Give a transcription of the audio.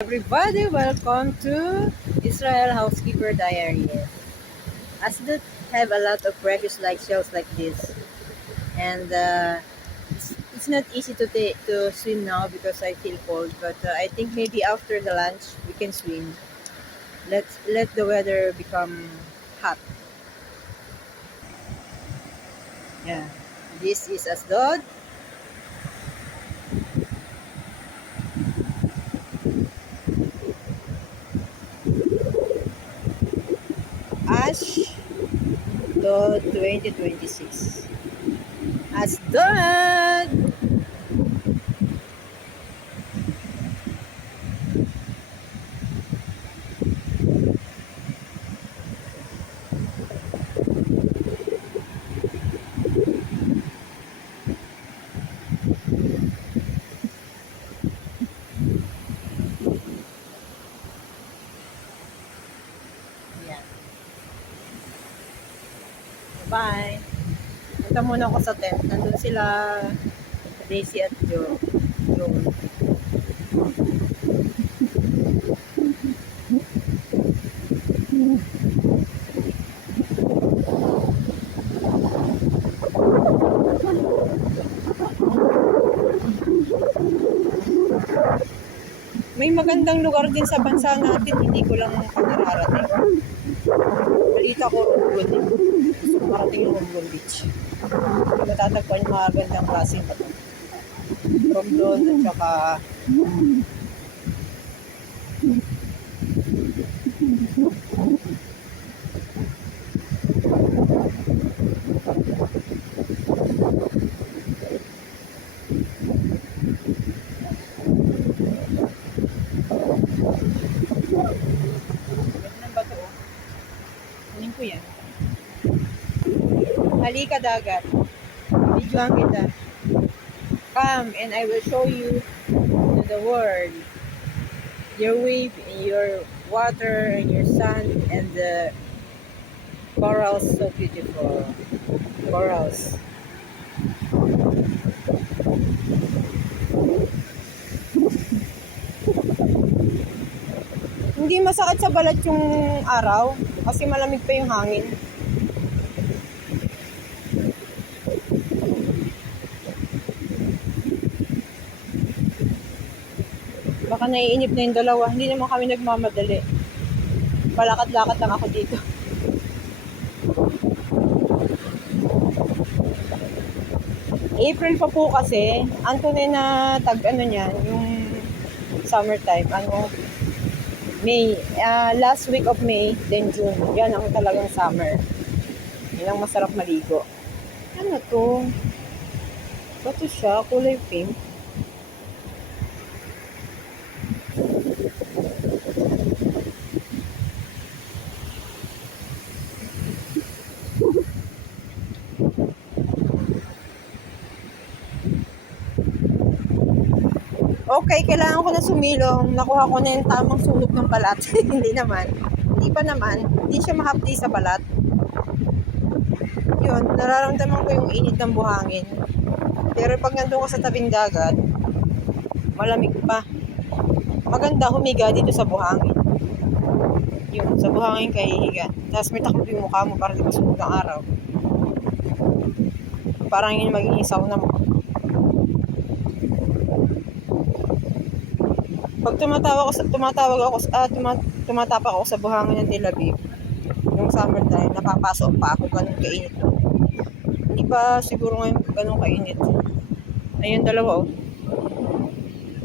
Everybody, welcome to Israel Housekeeper Diary. As that have a lot of precious like shells like this, and it's not easy to swim now because I feel cold. But I think maybe after the lunch we can swim. Let the weather become hot. Yeah, this is Asdod. Ash Dod 2026. Asdod. Yeah. Bye. Punta muna ako sa tent. Nandun sila Daisy at Joe. May magandang lugar din sa bansa natin, hindi ko lang nararating. Balita ko Romblon eh. Gusto ko marating yung Romblon Beach. Matatagpuan yung mga gandang klaseng bato. Romblon at saka ganda ng bato oh. Kunin ko yan. Halika dagat. Videoan kita. Come and I will show you to the world. Your wave, your water, and your sun, and the corals, so beautiful. Corals. Hindi masakit sa balat yung araw kasi malamig pa yung hangin. Baka naiinip na yung dalawa. Hindi naman kami nagmamadali. Palakad-lakad lang ako dito. April pa po kasi. Ang tunay na tag-ano niyan, yung summertime. May. Last week of May, then June. Yan ang talagang summer. Yan ang masarap maligo. Ano to? Bato siya, kulay pink. Okay, kailangan ko na sumilong. Nakuha ko na yung tamang sunog ng balat. Hindi naman. Hindi pa naman. Hindi siya mahapdi sa balat. Yun, nararamdaman ko yung init ng buhangin. Pero pag nandun ka sa tabing dagat, malamig pa. Maganda humiga dito sa buhangin. Yun, sa buhangin ka hihiga. Tapos may takot yung mukha mo para di masunog ng araw. Parang yun magiging sauna mo. Pag tumatapak ako sa buhangin ng Tel Aviv, yung summertime, napapasok pa ako, ganun kainit. Hindi pa siguro ngayon ganun kainit. Ayun, dalawa oh.